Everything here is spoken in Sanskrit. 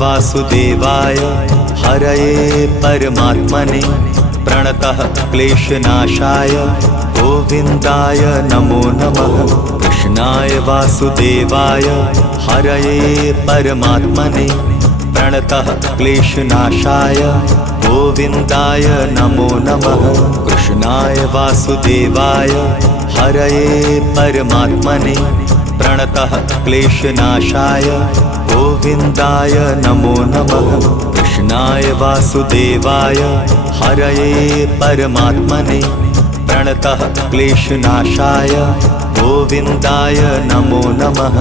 वासुदेवाय हरये परमात्मने प्रणतः क्लेशनाशाय गोविन्दाय नमो नमः। कृष्णाय वासुदेवाय हरये परमात्मने प्रणतः क्लेशनाशाय गोविन्दाय नमो नमः। कृष्णाय वासुदेवाय हरये परमात्मने प्रणतः क्लेशनाशाय गोविन्दाय नमो नमः। कृष्णाय वासुदेवाय हरये परमात्मने प्रणतः क्लेशनाशाय गोविन्दाय नमो नमः।